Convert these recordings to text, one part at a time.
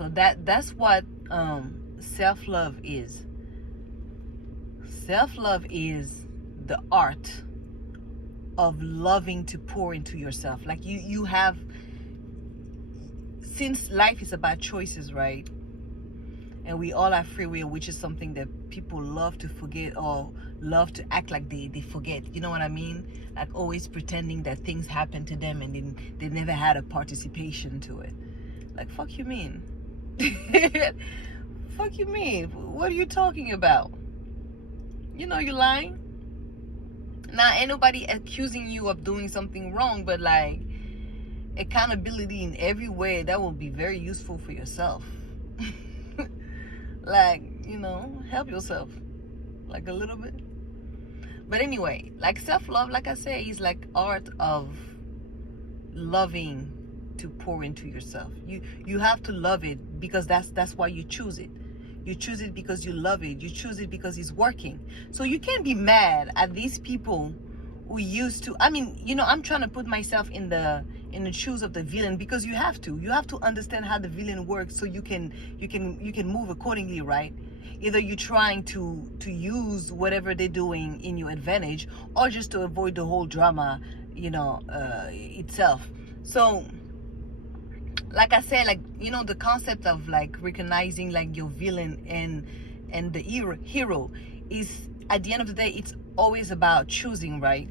So that's what self-love is. Self-love is the art of loving to pour into yourself. Like you have, since life is about choices, right? And we all have free will, which is something that people love to forget, or love to act like they forget. You know what I mean? Like always pretending that things happen to them and then they never had a participation to it. Like, fuck you mean? Fuck you mean? What are you talking about? You know you're lying. Now, ain't nobody accusing you of doing something wrong, but like accountability in every way that will be very useful for yourself. Like, help yourself like a little bit. But anyway, like self-love, like I say, is like art of loving to pour into yourself. You have to love it because that's why you choose it. You choose it because you love it. You choose it because it's working. So you can't be mad at these people who used to, I'm trying to put myself in the shoes of the villain, because you have to understand how the villain works, so you can move accordingly, right? Either you're trying to use whatever they're doing in your advantage, or just to avoid the whole drama, itself. So like I said, like, the concept of like recognizing like your villain and the hero is, at the end of the day, it's always about choosing, right?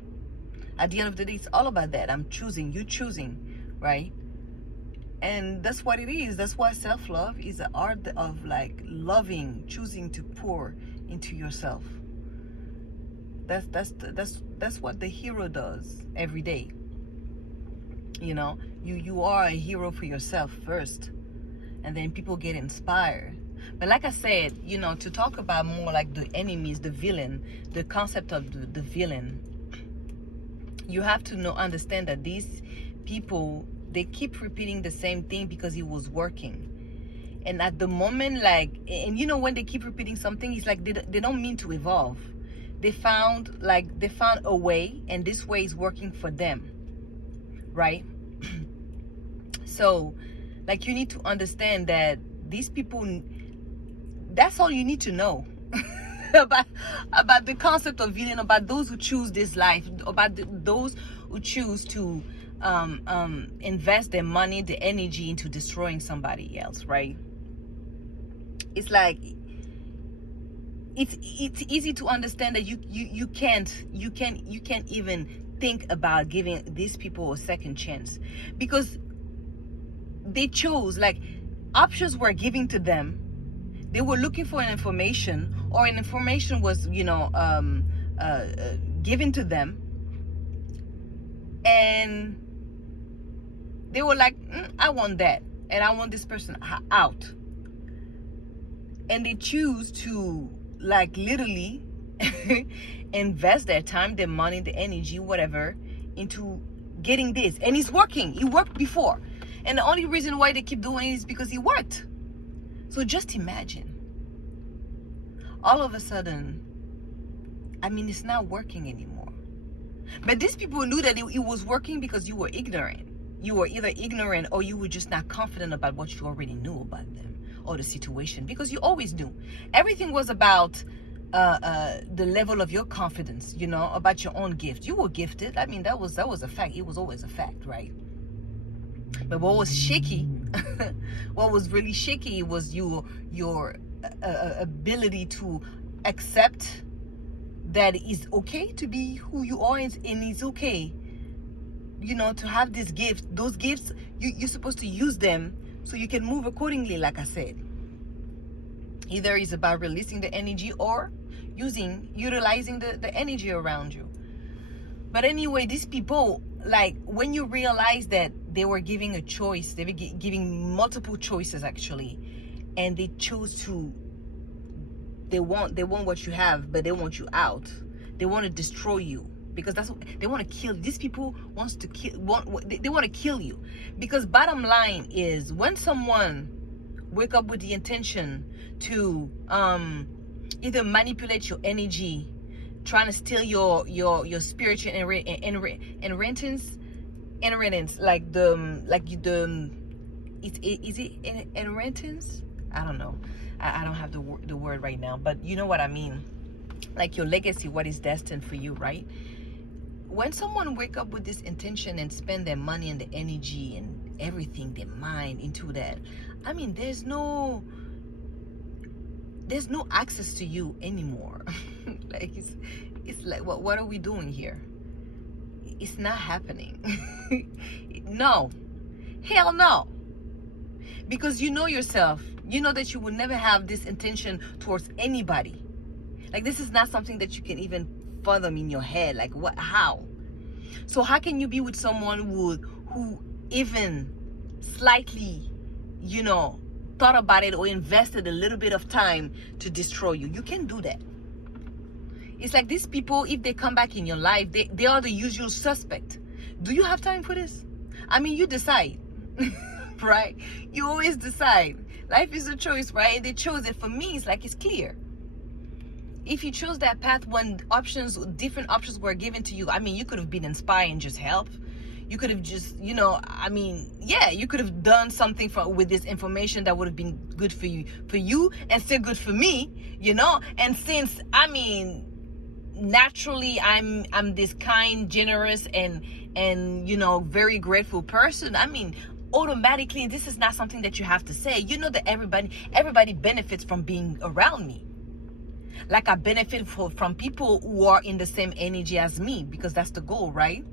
At the end of the day, it's all about that. I'm choosing, you choosing, right? And that's what it is. That's why self-love is the art of like loving, choosing to pour into yourself. That's what the hero does every day. You are a hero for yourself first, and then people get inspired. But like I said, to talk about more like the enemies, the villain, the concept of the villain, you have to understand that these people, they keep repeating the same thing because it was working. And at the moment, like, and when they keep repeating something, it's like they don't mean to evolve. They found a way, and this way is working for them, right? So like, you need to understand that these people, that's all you need to know about the concept of villain, about those who choose this life, about those who choose to invest their money, their energy into destroying somebody else, right? It's like, it's easy to understand that you can't even think about giving these people a second chance, because they chose, like, options were given to them. They were looking for an information, or an information was given to them, and they were like, I want that, and I want this person out. And they choose to, like, literally invest their time, their money, their energy, whatever, into getting this. And it's working. It worked before. And the only reason why they keep doing it is because it worked. So just imagine, all of a sudden, it's not working anymore. But these people knew that it was working because you were ignorant. You were either ignorant, or you were just not confident about what you already knew about them or the situation, because you always knew. Everything was about the level of your confidence, about your own gift. You were gifted. That was a fact. It was always a fact, right? But what was shaky, what was really shaky, was your ability to accept that it's okay to be who you are, and it's okay, to have this gift. Those gifts, you're supposed to use them so you can move accordingly, like I said. Either it's about releasing the energy, or utilizing the energy around you. But anyway, these people, like, when you realize that they were giving a choice, they were giving multiple choices actually, and they chose to, they want what you have, but they want you out. They want to destroy you, because that's what they want to kill. These people wants to kill. They want to kill you, because bottom line is, when someone wake up with the intention to either manipulate your energy, trying to steal your spiritual inheritance, like the is it inheritance? I don't know. I don't have the word right now, but you know what I mean. Like your legacy, what is destined for you, right? When someone wake up with this intention and spend their money and the energy and everything, their mind into that, I mean, there's no access to you anymore. Like it's like, what are we doing here? It's not happening. No, hell no. Because you know yourself, you know that you will never have this intention towards anybody. Like, this is not something that you can even fathom in your head. Like, what? How? So how can you be with someone who even slightly, you know, thought about it or invested a little bit of time to destroy you? You can't do that. It's like these people, if they come back in your life, they are the usual suspect. Do you have time for this? I mean, you decide. Right? You always decide. Life is a choice, right? They chose it. For me, it's like it's clear. If you chose that path when different options were given to you, I mean, you could have been inspired and just helped. You could have just, you know, I mean, yeah, you could have done something with this information that would have been good for you and still good for me, you know. And since, I mean, naturally I'm this kind, generous, and you know, very grateful person, I mean, automatically this is not something that you have to say. You know that everybody benefits from being around me. Like, I benefit from people who are in the same energy as me, because that's the goal, right?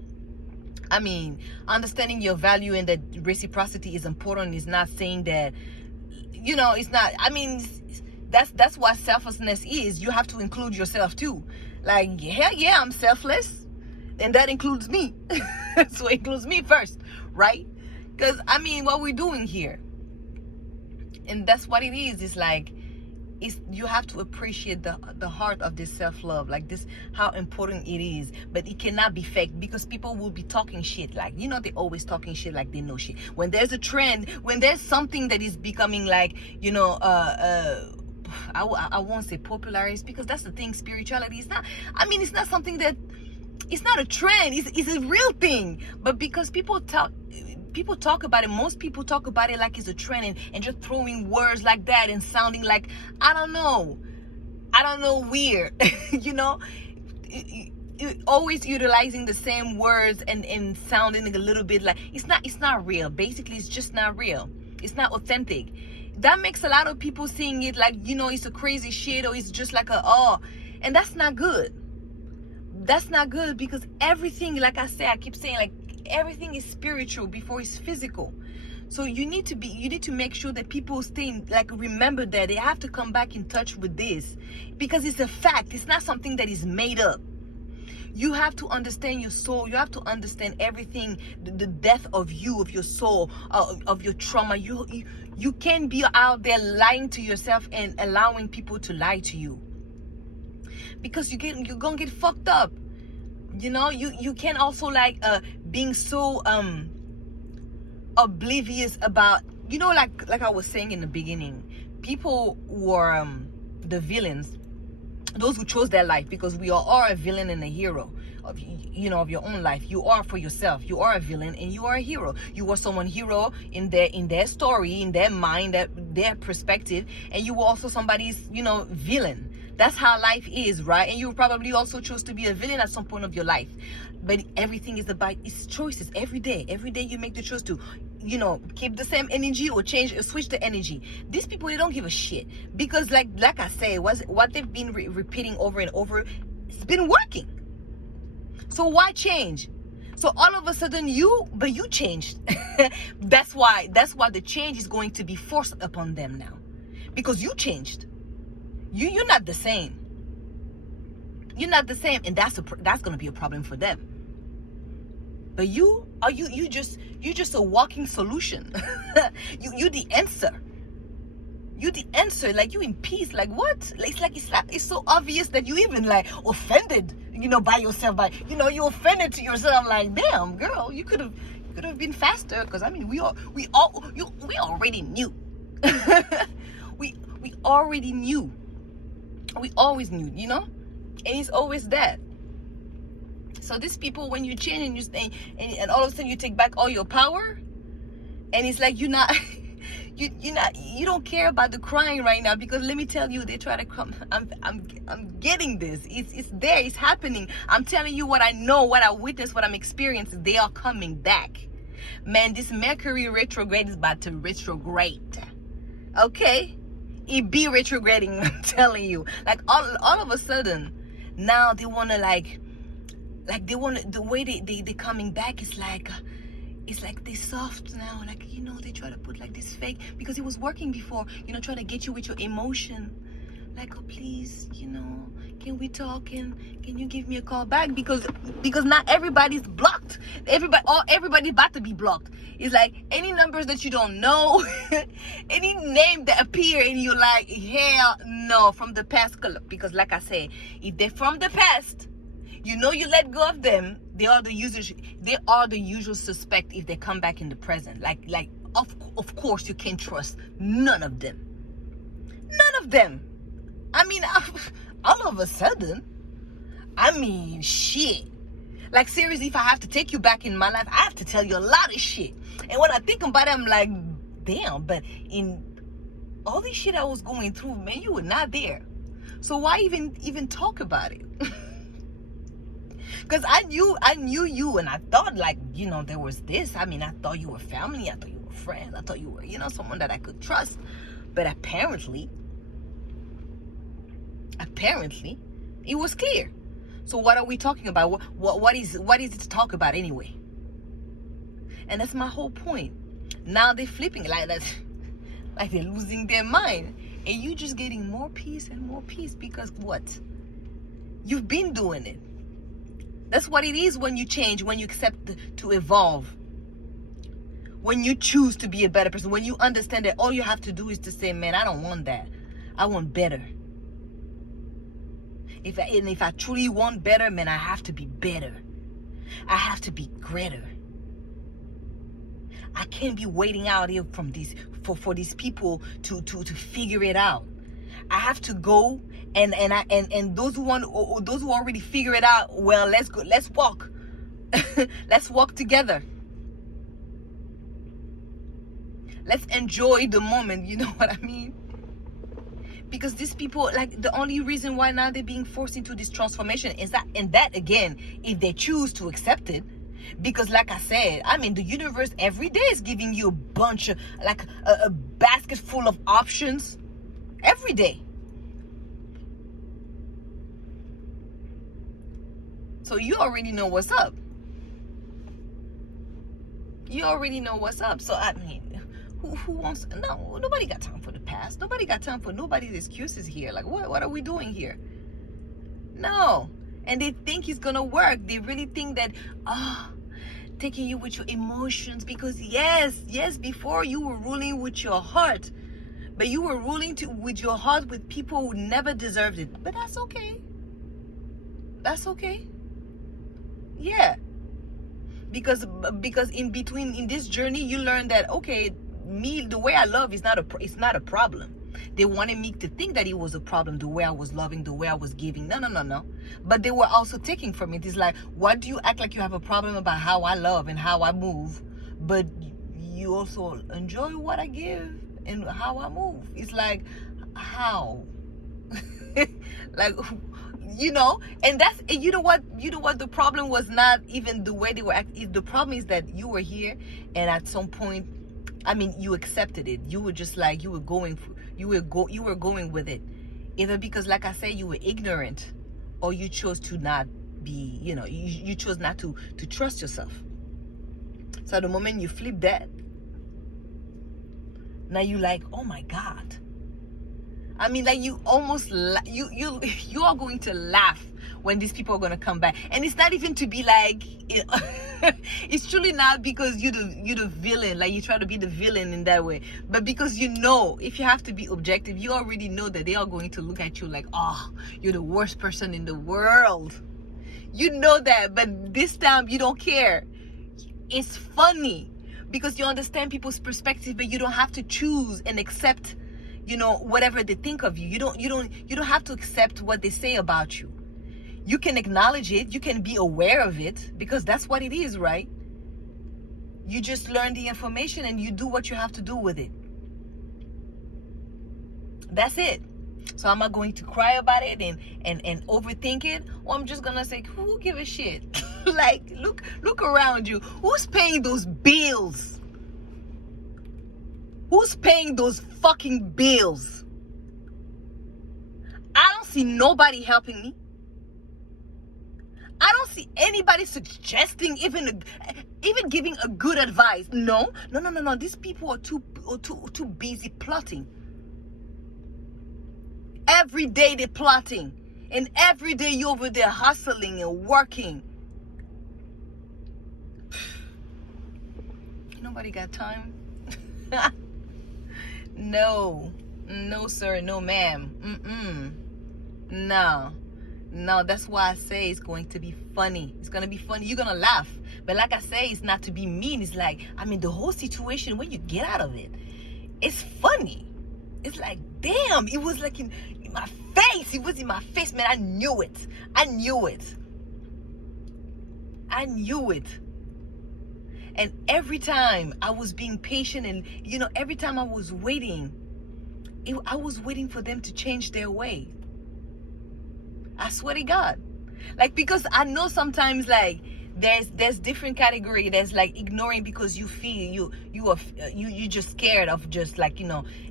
I mean, understanding your value and that reciprocity is important is not saying that, you know, it's not, I mean, that's what selflessness is. You have to include yourself too. Like, hell yeah, I'm selfless, and that includes me. So it includes me first, right? Because, I mean, what we're doing here, and that's what it is. It's like, you have to appreciate the heart of this self-love, like this, how important it is. But it cannot be fake, because people will be talking shit. Like, you know, they always talking shit like they know shit. When there's a trend, when there's something that is becoming like, you know, I won't say popularized, because that's the thing. Spirituality is not, I mean, it's not something that, it's not a trend, it's a real thing. But because people talk about it, most people talk about it like it's a trend, and just throwing words like that and sounding like, I don't know, weird. You know, always utilizing the same words and sounding a little bit like it's not real. Basically, it's just not real. It's not authentic. That makes a lot of people seeing it like, you know, it's a crazy shit, or it's just like and that's not good. That's not good, because everything, like I say, I keep saying, like, everything is spiritual before it's physical. So you need to make sure that people remember that they have to come back in touch with this, because it's a fact. It's not something that is made up. You have to understand your soul. You have to understand everything, the death of your soul, of your trauma. You can't be out there lying to yourself and allowing people to lie to you, because you're gonna get fucked up. You know, you can also being so oblivious about, you know, like I was saying in the beginning, people who are the villains, those who chose their life, because we are a villain and a hero of, you know, of your own life. You are for yourself. You are a villain and you are a hero. You are someone hero in their story, in their mind, their perspective, and you were also somebody's, you know, villain. That's how life is, right? And you probably also chose to be a villain at some point of your life. But everything is about, it's choices every day. Every day you make the choice to, you know, keep the same energy or change or switch the energy. These people, they don't give a shit, because like I say, what they've been repeating over and over, it's been working. So why change? So all of a sudden you changed. That's why the change is going to be forced upon them now, because you changed. You're not the same. You're not the same, and that's going to be a problem for them. But you just a walking solution. you the answer. You the answer. Like, you in peace. Like, what? It's so obvious that you even like offended, you know, by yourself. By, you know, you offended to yourself. Like, damn, girl, you could have been faster. Because I mean, we already knew. we already knew. We always knew, you know, and it's always that. So these people, when you change and you stay, and all of a sudden you take back all your power, And it's like you're not you don't care about the crying right now, because let me tell you, they try to come. I'm getting this. It's there. It's happening. I'm telling you what I know, what I witnessed, what I'm experiencing. They are coming back. Man, this Mercury retrograde is about to retrograde. Okay? It be retrograding, I'm telling you. Like all of a sudden, now they wanna like they wanna, the way they coming back is like, it's like they soft now, like, you know, they try to put like this fake, because it was working before, you know, trying to get you with your emotion, like, oh please, you know, can we talk, and can you give me a call back, because not everybody's blocked. Everybody's about to be blocked. It's like any numbers that you don't know, any name that appear, and you're like, hell no, from the past, because like I say, if they're from the past, you know, you let go of them, they are the usual suspect if they come back in the present. Like of course you can't trust none of them. None of them. I mean, all of a sudden, I mean, shit. Like, seriously, if I have to take you back in my life, I have to tell you a lot of shit. And when I think about it, I'm like, damn, but in all this shit I was going through, man, you were not there. So why even talk about it? Because I knew you, and I thought, like, you know, there was this. I mean, I thought you were family. I thought you were friends. I thought you were, you know, someone that I could trust. But apparently, it was clear. So what are we talking about? What is it to talk about anyway? And that's my whole point. Now they're flipping like that, like they're losing their mind, and you just getting more peace and more peace, because what? You've been doing it. That's what it is when you change, when you accept to evolve, when you choose to be a better person, when you understand that all you have to do is to say, man, I don't want that. I want better. If I truly want better, man, I have to be better. I have to be greater. I can't be waiting out here for these people to figure it out. I have to go, and those who already figure it out, well, let's go, let's walk. Let's walk together. Let's enjoy the moment, you know what I mean? Because these people, like, the only reason why now they're being forced into this transformation is that again, if they choose to accept it. Because like I said, I mean, the universe every day is giving you a bunch of, like, a basket full of options every day. So you already know what's up. You already know what's up. So I mean, who wants, no, nobody got time for the past. Nobody got time for nobody's excuses here. Like, what are we doing here? No. And they think it's gonna work. They really think that, taking you with your emotions, because yes, before you were ruling with your heart, but you were ruling with your heart with people who never deserved it. But that's okay. That's okay. Yeah. Because in between, in this journey, you learn that, okay, me, the way I love is it's not a problem. They wanted me to think that it was a problem, the way I was loving, the way I was giving. No. But they were also taking from it. It's like, why do you act like you have a problem about how I love and how I move, but you also enjoy what I give and how I move? It's like, how? Like, you know, and that's, you know what, the problem was not even the way they were acting. The problem is that you were here, and at some point, I mean, you accepted it. You were just like, you were going with it, either because, like I said, you were ignorant, or you chose to not be, you know, you chose not to trust yourself. So the moment you flip that, now you like, oh my God. I mean, like, you almost you are going to laugh when these people are going to come back. And it's not even to be like, it's truly not because you're the villain, like you try to be the villain in that way, but because, you know, if you have to be objective, you already know that they are going to look at you like, oh, you're the worst person in the world. You know that, but this time you don't care. It's funny because you understand people's perspective, but you don't have to choose and accept, you know, whatever they think of you. You don't have to accept what they say about you. You can acknowledge it. You can be aware of it, because that's what it is, right? You just learn the information and you do what you have to do with it. That's it. So am I going to cry about it and overthink it? Or I'm just gonna say, who give a shit? Like, look around you. Who's paying those bills? Who's paying those fucking bills? I don't see nobody helping me. I don't see anybody suggesting even giving a good advice. No. These people are too busy plotting. Every day they're plotting, and every day you're over there hustling and working. Nobody got time. No, sir, no, ma'am. No, that's why I say it's going to be funny. It's going to be funny. You're going to laugh. But like I say, it's not to be mean. It's like, the whole situation, when you get out of it, it's funny. It's like, damn, it was like in my face. It was in my face, man. I knew it. And every time I was being patient and, every time I was waiting, I was waiting for them to change their way. I swear to God. Like, because I know sometimes, like, there's different category. There's like ignoring because you feel you just scared of just like,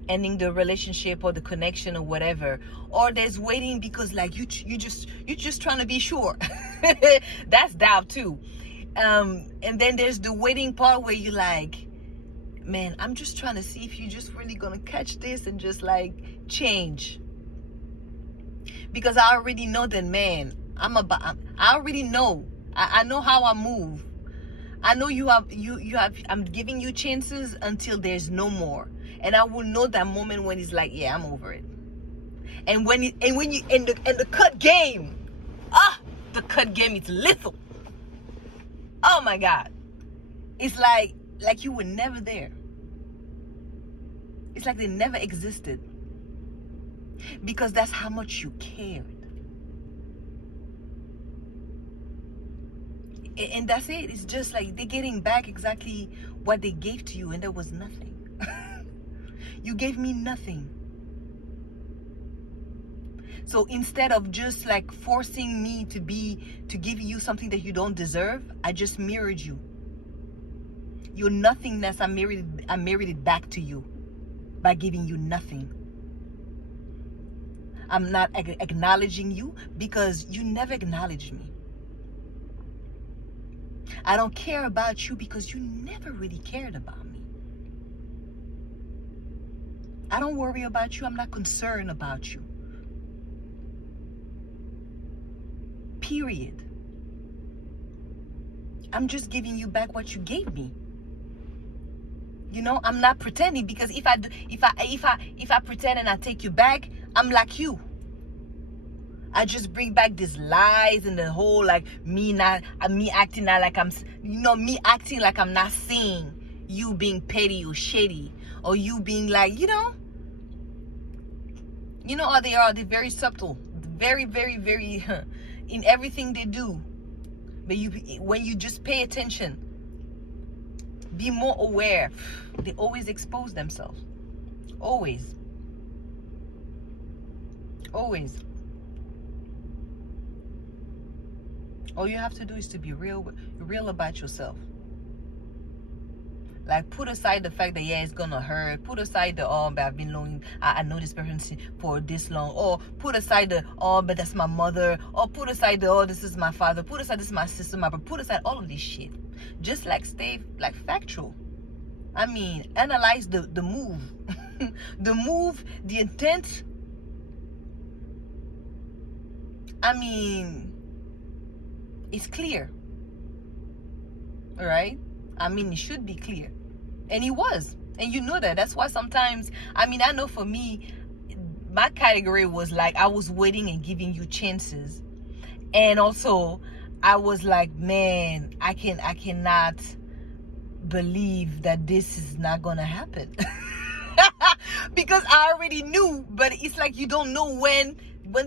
ending the relationship or the connection or whatever. Or there's waiting because like you're just trying to be sure. That's doubt too. And then there's the waiting part where you like, man, I'm just trying to see if you're just really gonna catch this and just like change. Because I already know that, man, I already know. I know how I move. I know I'm giving you chances until there's no more. And I will know that moment when it's like, yeah, I'm over it. And when you in the cut game, the cut game is lethal. Oh my God. It's like you were never there. It's like they never existed. Because that's how much you cared. And that's it. It's just like they're getting back exactly what they gave to you, and there was nothing. You gave me nothing. So instead of just like forcing me to give you something that you don't deserve, I just mirrored you. Your nothingness, I mirrored it back to you by giving you nothing. I'm not acknowledging you because you never acknowledged me. I don't care about you because you never really cared about me. I don't worry about you. I'm not concerned about you. Period. I'm just giving you back what you gave me. I'm not pretending, because if I pretend and I take you back, I'm like you. I just bring back these lies and the whole like me acting like me acting like I'm not seeing you being petty or shady, or you being like, how they are. They're very subtle, very, very, very in everything they do. But when you just pay attention, be more aware, they always expose themselves. Always. All you have to do is to be real about yourself. Like, put aside the fact that, yeah, it's gonna hurt. Put aside the, but I've been long, I know this person for this long. Or put aside the, but that's my mother. Or put aside the, this is my father. Put aside this is my sister, my brother. Put aside all of this shit. Just like stay like factual. Analyze the move. The move, the intent. It's clear. All right? It should be clear. And it was. And you know that. That's why sometimes, I know for me, my category was like, I was waiting and giving you chances. And also, I was like, man, I cannot believe that this is not going to happen. Because I already knew, but it's like you don't know when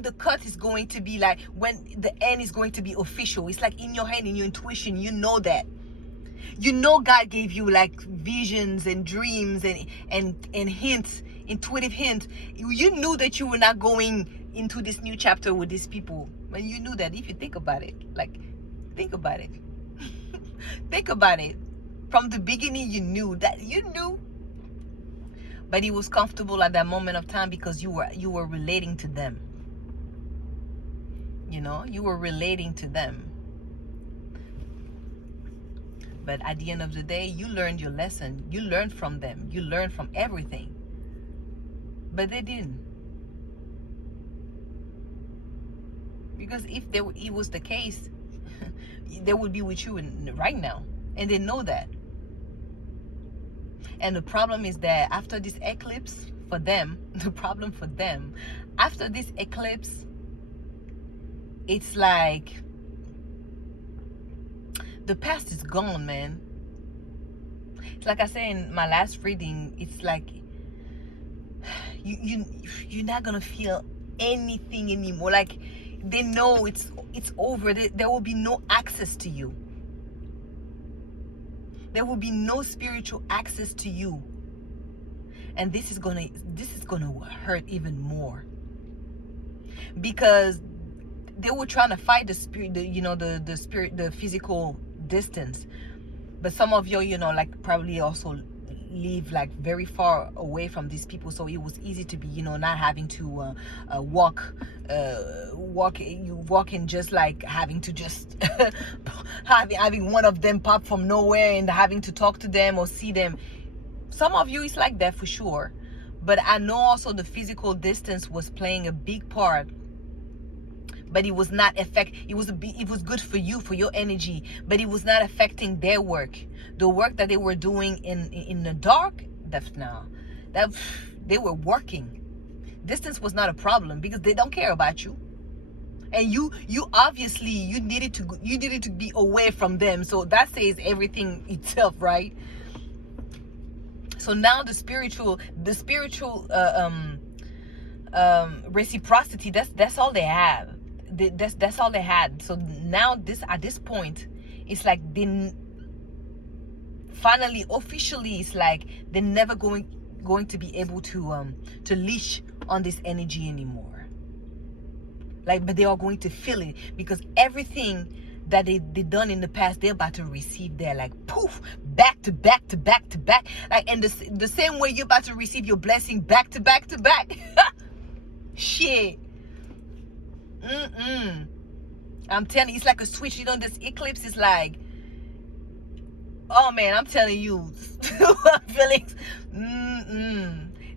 the cut is going to be, like when the end is going to be official. It's like in your head, in your intuition, you know that. You know God gave you like visions and dreams and hints, intuitive hints. You knew that you were not going into this new chapter with these people. But you knew that. If you think about it. Like, think about it. Think about it. From the beginning, you knew that. You knew. But it was comfortable at that moment of time because you were relating to them. You know, you were relating to them. But at the end of the day, you learned your lesson. You learned from them. You learned from everything. But they didn't. Because if it was the case, they would be with you right now. And they know that. And the problem is that after this eclipse, for them, the problem for them, after this eclipse, it's like the past is gone, man. It's like I said in my last reading, it's like you're not gonna feel anything anymore. Like, they know it's over. There will be no access to you. There will be no spiritual access to you. And this is gonna hurt even more. Because they were trying to fight the spirit, the spirit, the physical distance. But some of you, like probably also live like very far away from these people, so it was easy to be, not having to walk and just like having to just having one of them pop from nowhere and having to talk to them or see them. Some of you, it's like that for sure. But I know also the physical distance was playing a big part. But it was not it was good for you, for your energy, but it was not affecting their work. The work that they were doing in the dark, that they were working. Distance was not a problem because they don't care about you. And you obviously you needed to be away from them. So that says everything itself, right? So now the spiritual reciprocity, that's all they have. That's all they had. So now at this point, it's like finally officially, it's like they're never going to be able to leash on this energy anymore. Like, but they are going to feel it because everything that they done in the past, they're about to receive there, like poof, back to back to back to back, like, and the same way you're about to receive your blessing back to back to back. Shit. I'm telling you, it's like a switch. This eclipse is like, oh man, I'm telling you, feelings.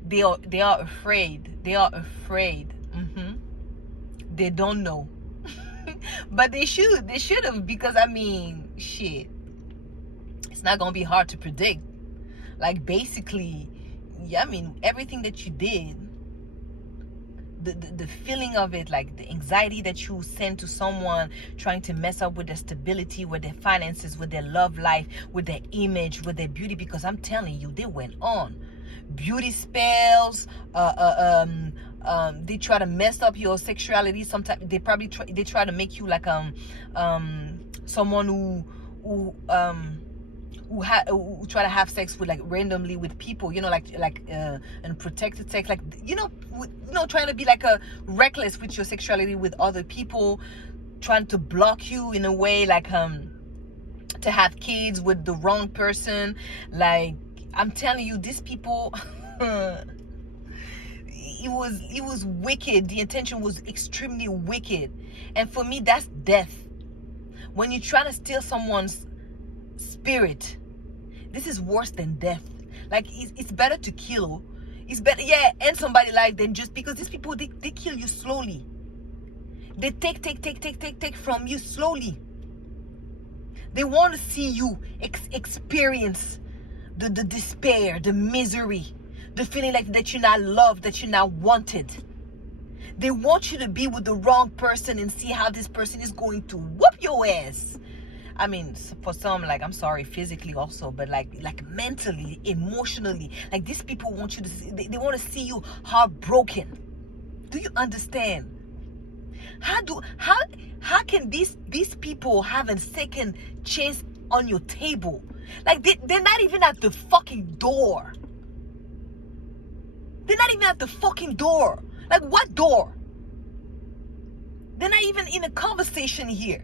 They are afraid. They are afraid. They don't know, but they should have, because I mean, shit, it's not gonna be hard to predict. Like, basically, yeah, I mean, everything that you did. The feeling of it, like the anxiety that you send to someone trying to mess up with their stability, with their finances, with their love life, with their image, with their beauty, because I'm telling you, they went on beauty spells. They try to mess up your sexuality. Sometimes they probably try to make you like someone who try to have sex with, like, randomly with people, and protected sex, like, trying to be like a reckless with your sexuality with other people, trying to block you in a way, like to have kids with the wrong person. Like, I'm telling you, these people, it was wicked. The intention was extremely wicked, and for me, that's death. When you try to steal someone's spirit, this is worse than death. Like, it's better to kill. It's better, end somebody's life than just, because these people, they kill you slowly. They take from you slowly. They want to see you experience the despair, the misery, the feeling like that you're not loved, that you're not wanted. They want you to be with the wrong person and see how this person is going to whoop your ass. I mean, for some, like, I'm sorry, physically also, but like mentally, emotionally, like, these people want you to see, they want to see you heartbroken. Do you understand? How can these people have a second chance on your table? Like they're not even at the fucking door. They're not even at the fucking door. Like, what door? They're not even in a conversation here.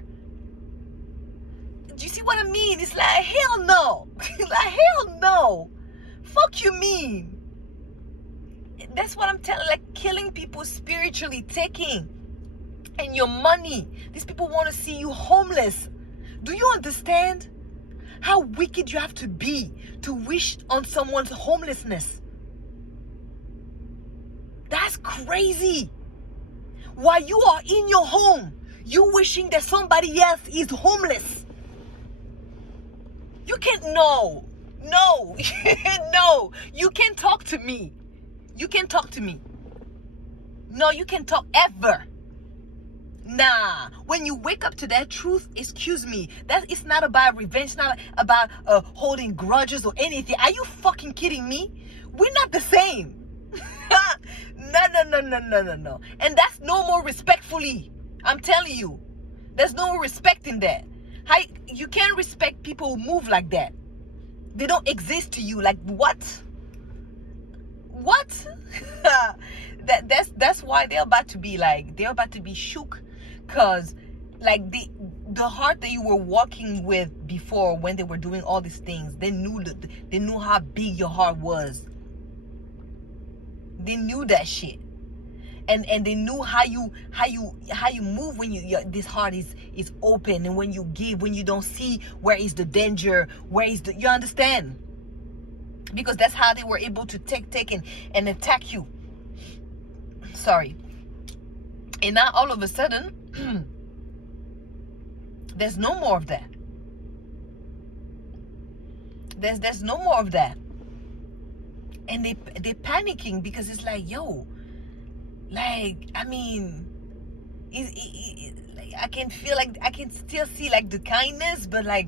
Do you see what I mean? It's like, hell no. Like, hell no. Fuck you mean? That's what I'm telling, like, killing people spiritually, taking, and your money. These people want to see you homeless. Do you understand how wicked you have to be to wish on someone's homelessness? That's crazy. While you are in your home, you wishing that somebody else is homeless. You can't, no, no, you can't talk to me. You can't talk to me. No, you can't talk ever. Nah, when you wake up to that truth, excuse me, that it's not about revenge, it's not about holding grudges or anything. Are you fucking kidding me? We're not the same. No. And that's no more respectfully. I'm telling you. There's no respect in that. You can't respect people who move like that. They don't exist to you. Like, what? What? That's why they're about to be shook. Cause like the heart that you were walking with before, when they were doing all these things, they knew how big your heart was. They knew that shit, and they knew how you move when this heart is open, and when you give, when you don't see where is the danger, you understand? Because that's how they were able to take and attack you. Sorry. And now all of a sudden, there's no more of that. There's no more of that. And they're panicking because it's like, yo, like, I mean, like, I can feel like, I can still see like the kindness, but like,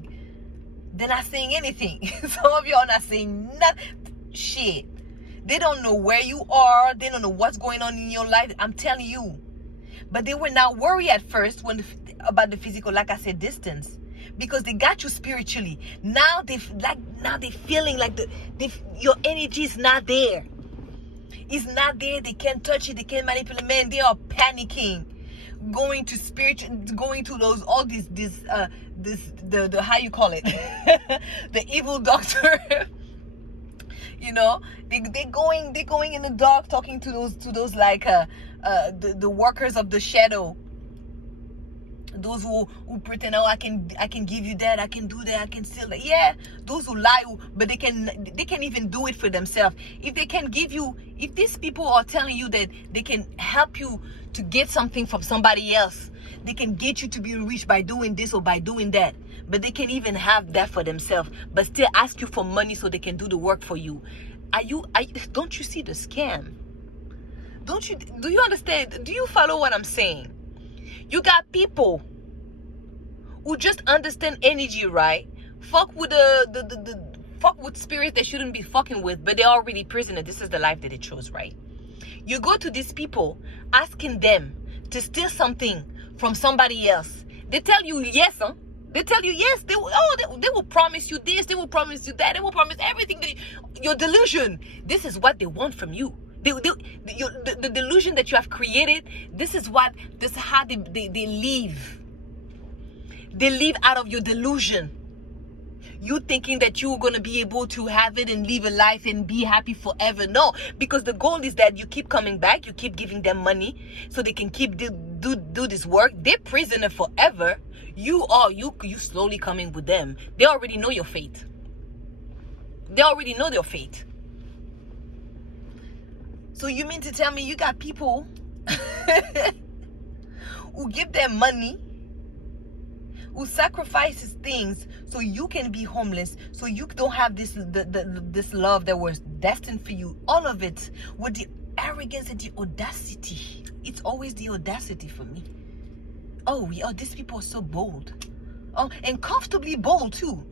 they're not saying anything. Some of you are not saying nothing. Shit. They don't know where you are. They don't know what's going on in your life. I'm telling you. But they were not worried at first about the physical, like I said, distance. Because they got you spiritually. Now they feeling like your energy is not there. It's not there. They can't touch it. They can't manipulate. Man, they are panicking, going to the how you call it, the evil doctor. You know, they're going in the dark, talking to those like the workers of the shadow. Those who pretend, oh, I can give you that, I can do that, I can steal that. Yeah, those who lie, but they can even do it for themselves. If they can give you, if these people are telling you that they can help you to get something from somebody else, they can get you to be rich by doing this or by doing that, but they can even have that for themselves, but still ask you for money so they can do the work for you. Don't you see the scam? Do you understand? Do you follow what I'm saying? You got people who just understand energy, right? Fuck with fuck with spirits they shouldn't be fucking with, but they're already prisoners. This is the life that they chose, right? You go to these people asking them to steal something from somebody else. They tell you yes, huh? They tell you yes. They will promise you this. They will promise you that. They will promise everything. Your delusion. This is what they want from you. The delusion that you have created, this is how they live. They live out of your delusion. You thinking that you're going to be able to have it and live a life and be happy forever. No, because the goal is that you keep coming back, you keep giving them money so they can keep do this work. They're prisoner forever. You slowly coming with them. They already know your fate. They already know their fate. So you mean to tell me you got people who give them money, who sacrifices things so you can be homeless, so you don't have this love that was destined for you? All of it with the arrogance and the audacity. It's always the audacity for me. Oh, these people are so bold. Oh, and comfortably bold too.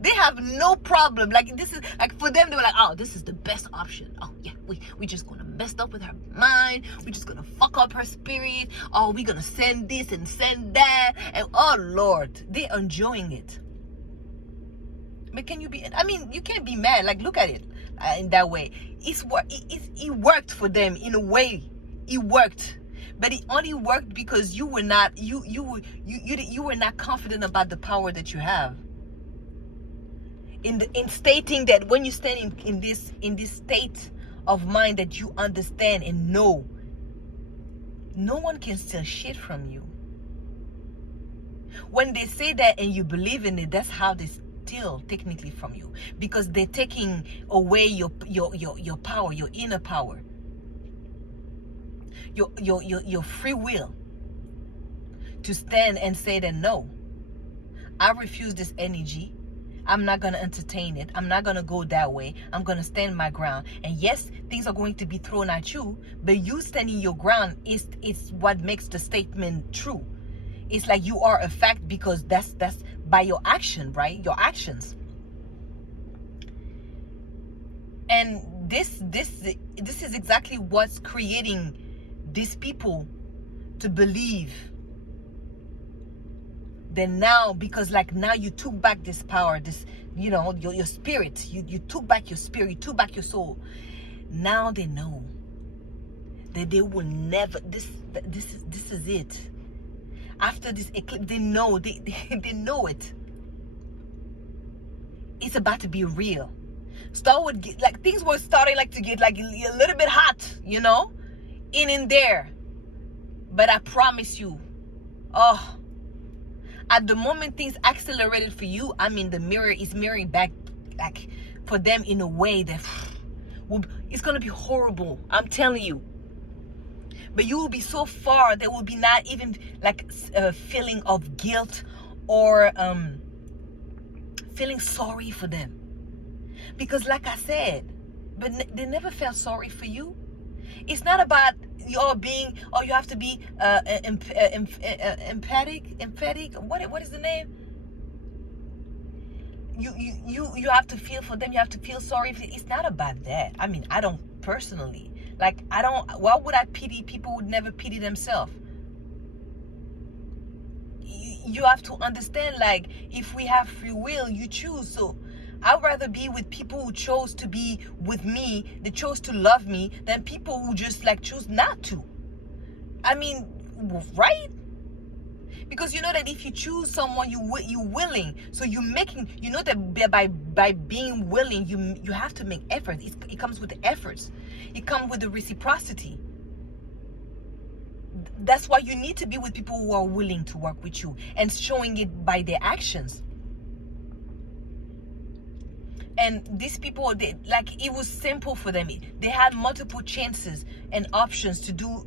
They have no problem. Like, this is like, for them, they were like, oh, this is the best option. Oh yeah, we just gonna mess up with her mind. We're just gonna fuck up her spirit. Oh, we're gonna send this and send that. And oh Lord, they're enjoying it. But can you be, I mean, you can't be mad. Like, look at it in that way. It worked for them in a way. It worked. But it only worked because you were not you were not confident about the power that you have. In stating that when you stand in this state of mind that you understand and know, no one can steal shit from you. When they say that and you believe in it, that's how they steal technically from you, because they're taking away your power, your inner power, your free will to stand and say that no, I refuse this energy. I'm not going to entertain it. I'm not going to go that way. I'm going to stand my ground. And yes, things are going to be thrown at you, but you standing your ground is what makes the statement true. It's like you are a fact because that's by your action, right? Your actions. And this is exactly what's creating these people to believe that now, because like now you took back this power, this, you know, your spirit, you took back your spirit, you took back your soul. Now they know that they will never, this is it. After this eclipse, they know, they know it. It's about to be real. Start with, like, things were starting like to get like a little bit hot, you know, in there. But I promise you, oh, at the moment things accelerated for you, I mean, the mirror is mirroring back, like, for them in a way that it's gonna be horrible. I'm telling you. But you will be so far, there will be not even like a feeling of guilt or feeling sorry for them. Because like I said, but they never felt sorry for you. It's not about your being, or you have to be emphatic. What is the name? You have to feel for them. You have to feel sorry. It's not about that. I mean, I don't personally. Like, I don't, why would I pity people who would never pity themselves? You have to understand, like, if we have free will, you choose. So I'd rather be with people who chose to be with me, they chose to love me, than people who just like choose not to. I mean, right? Because you know that if you choose someone, you're willing. So you're making, you know that by being willing, you have to make efforts. It comes with the efforts. It comes with the reciprocity. That's why you need to be with people who are willing to work with you and showing it by their actions. And these people, like, it was simple for them. They had multiple chances and options to do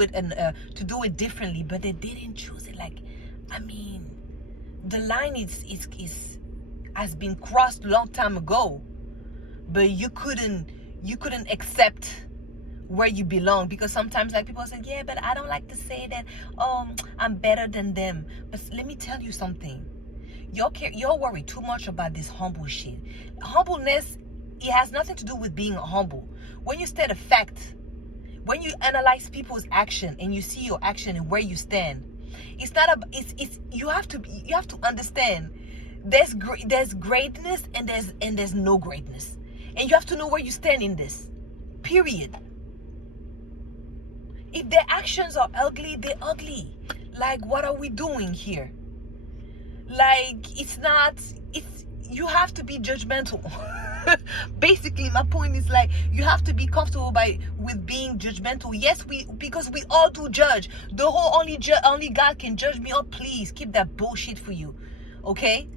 it and to do it differently, but they didn't choose it. Like, I mean, the line has been crossed a long time ago, but you couldn't accept where you belong, because sometimes, like, people say, yeah, but I don't like to say that, oh, I'm better than them. But let me tell you something. You're worried too much about this humble shit. Humbleness, it has nothing to do with being humble. When you state a fact, when you analyze people's action and you see your action and where you stand, it's not you have to understand there's greatness and there's no greatness, and you have to know where you stand in this. Period. If their actions are ugly, they're ugly. Like, what are we doing here? Like, you have to be judgmental. Basically, my point is, like, you have to be comfortable with being judgmental. Yes, because we all do judge. The whole only God can judge me. Oh, please keep that bullshit for you, okay?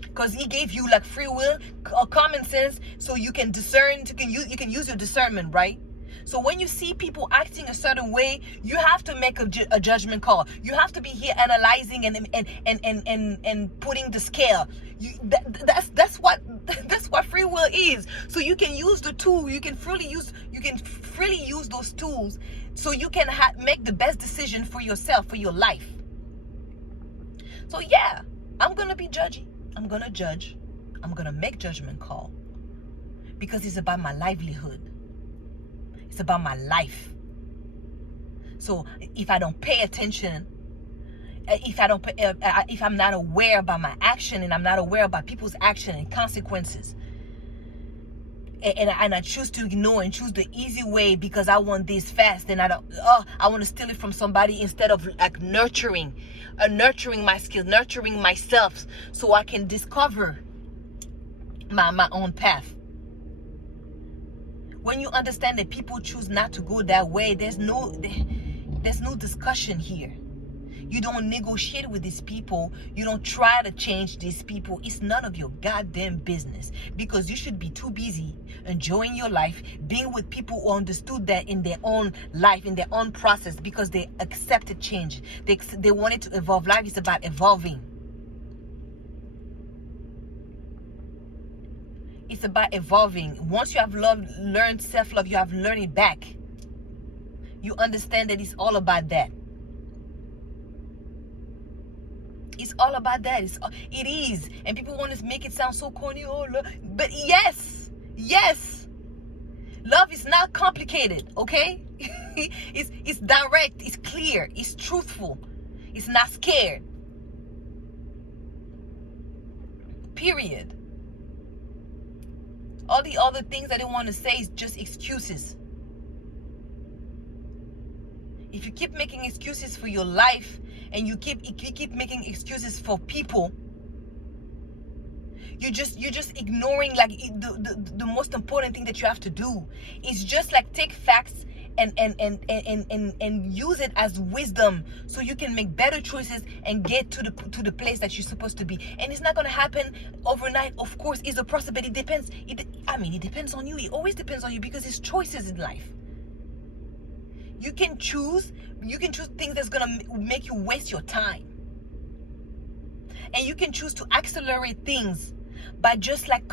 Because He gave you like free will or common sense, so you can discern. You can use your discernment, right? So when you see people acting a certain way, you have to make a judgment call. You have to be here analyzing and putting the scale. That's what free will is. So you can use the tool. You can freely use those tools, so you can make the best decision for yourself, for your life. So yeah, I'm gonna be judgy. I'm gonna judge. I'm gonna make judgment call, because it's about my livelihood. It's about my life. So if I don't pay attention if I'm not aware about my action, and I'm not aware about people's action and consequences, and I choose to ignore and choose the easy way because I want this fast, and I want to steal it from somebody instead of like nurturing my skills, nurturing myself, so I can discover my own path. When you understand that people choose not to go that way, there's no discussion here. You don't negotiate with these people. You don't try to change these people. It's none of your goddamn business, because you should be too busy enjoying your life, being with people who understood that in their own life, in their own process, because they accepted change. They wanted to evolve. Life is about evolving. It's about evolving. Once you have learned self-love, you have learned it back. You understand that it's all about that. It's all about that. It is. And people want to make it sound so corny. Oh, but yes. Love is not complicated, okay? It's direct. It's clear. It's truthful. It's not scared. Period. All the other things that they want to say is just excuses. If you keep making excuses for your life, and you keep making excuses for people, you're just ignoring like the most important thing that you have to do is just like take facts and use it as wisdom, so you can make better choices and get to the place that you're supposed to be. And it's not going to happen overnight. Of course, it's a process, but it depends. It depends on you. It always depends on you, because it's choices in life. You can choose things that's gonna make you waste your time, and you can choose to accelerate things by just like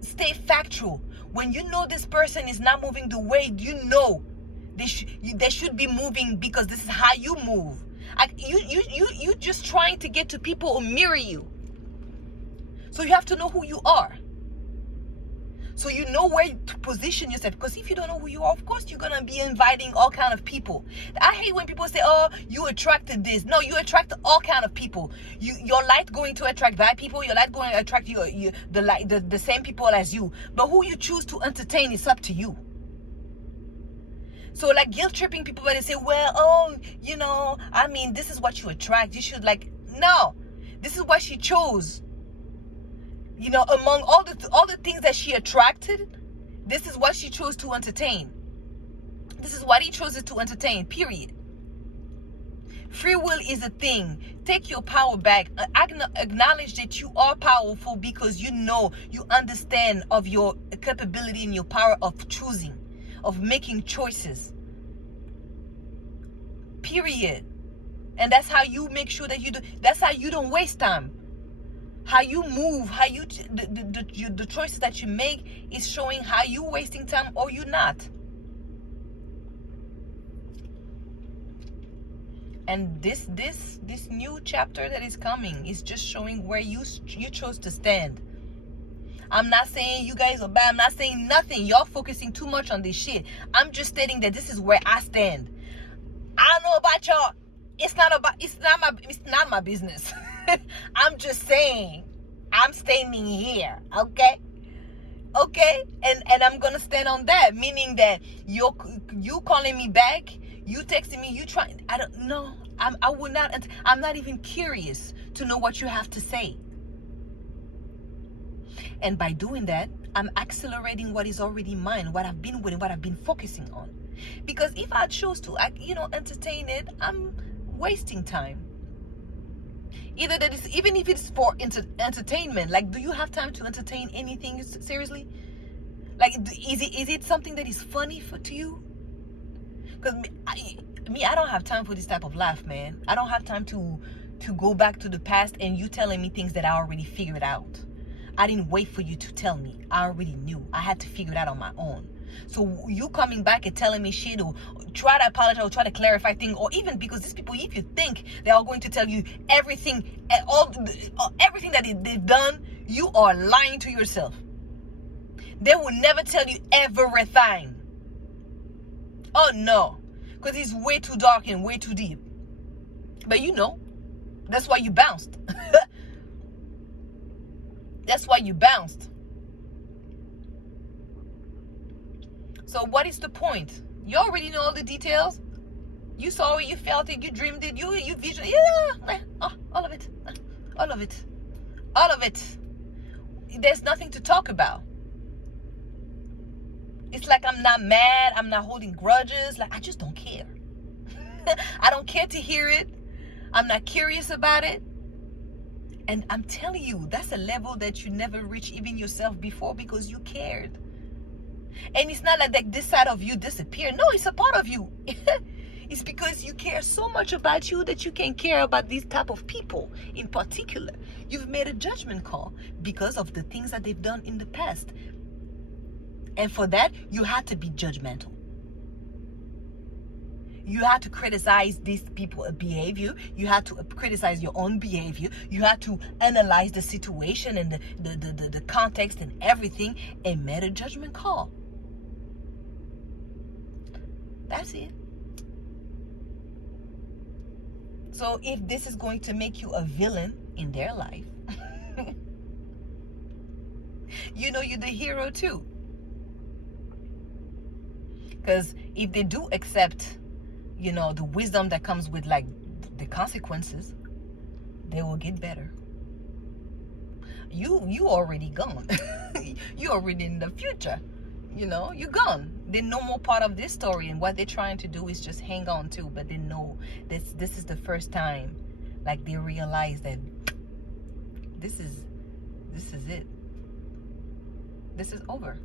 stay factual. When you know this person is not moving the way you know they should be moving, because this is how you move. You just trying to get to people who mirror you, so you have to know who you are. So you know where to position yourself. Because if you don't know who you are, of course you're going to be inviting all kind of people. I hate when people say, oh, you attracted this. No, you attract all kind of people. Your light going to attract that people. Your light going to attract the same people as you. But who you choose to entertain is up to you. So like guilt tripping people, but they say, well, this is what you attract. You should no, this is what she chose. Among all the things that she attracted, this is what she chose to entertain. This is what he chose to entertain, period. Free will is a thing. Take your power back. Acknowledge that you are powerful, because you understand of your capability and your power of choosing, of making choices. Period. And that's how you make sure that that's how you don't waste time. How you move, the choices that you make is showing how you wasting time or you not. And this new chapter that is coming is just showing where you chose to stand. I'm not saying you guys are bad. I'm not saying nothing. Y'all focusing too much on this shit. I'm just stating that this is where I stand. I don't know about y'all. It's not my business. I'm just saying, I'm standing here, okay? And I'm gonna stand on that, meaning that you calling me back, you texting me, I don't know. I'm not even curious to know what you have to say. And by doing that, I'm accelerating what is already mine, what I've been winning, what I've been focusing on. Because if I choose to entertain it, I'm wasting time. Even if it's for entertainment, like, do you have time to entertain anything seriously? Like, is it something that is funny to you? Because I don't have time for this type of life, man. I don't have time to go back to the past and you telling me things that I already figured out. I didn't wait for you to tell me. I already knew. I had to figure it out on my own. So you coming back and telling me shit, or try to apologize, or try to clarify things, or even, because these people, if you think they are going to tell you everything that they've done, you are lying to yourself. They will never tell you everything. Oh no, because it's way too dark and way too deep. But That's why you bounced. That's why you bounced. So what is the point? You already know all the details. You saw it, you felt it, you dreamed it, you visioned. Yeah, all of it. All of it. All of it. There's nothing to talk about. It's like I'm not mad, I'm not holding grudges. Like, I just don't care. I don't care to hear it. I'm not curious about it. And I'm telling you, that's a level that you never reached even yourself before, because you cared. And it's not like this side of you disappeared. No, it's a part of you. It's because you care so much about you that you can care about these type of people in particular. You've made a judgment call because of the things that they've done in the past. And for that, you had to be judgmental. You had to criticize these people's behavior. You had to criticize your own behavior. You had to analyze the situation and the context and everything, and made a judgment call. That's it. So if this is going to make you a villain in their life, you know you're the hero too. Because if they do accept, the wisdom that comes with like the consequences, they will get better. You already gone. You already in the future. You're gone. They're no more part of this story, and what they're trying to do is just hang on to. But they know this is the first time, like, they realize that this is it. This is over.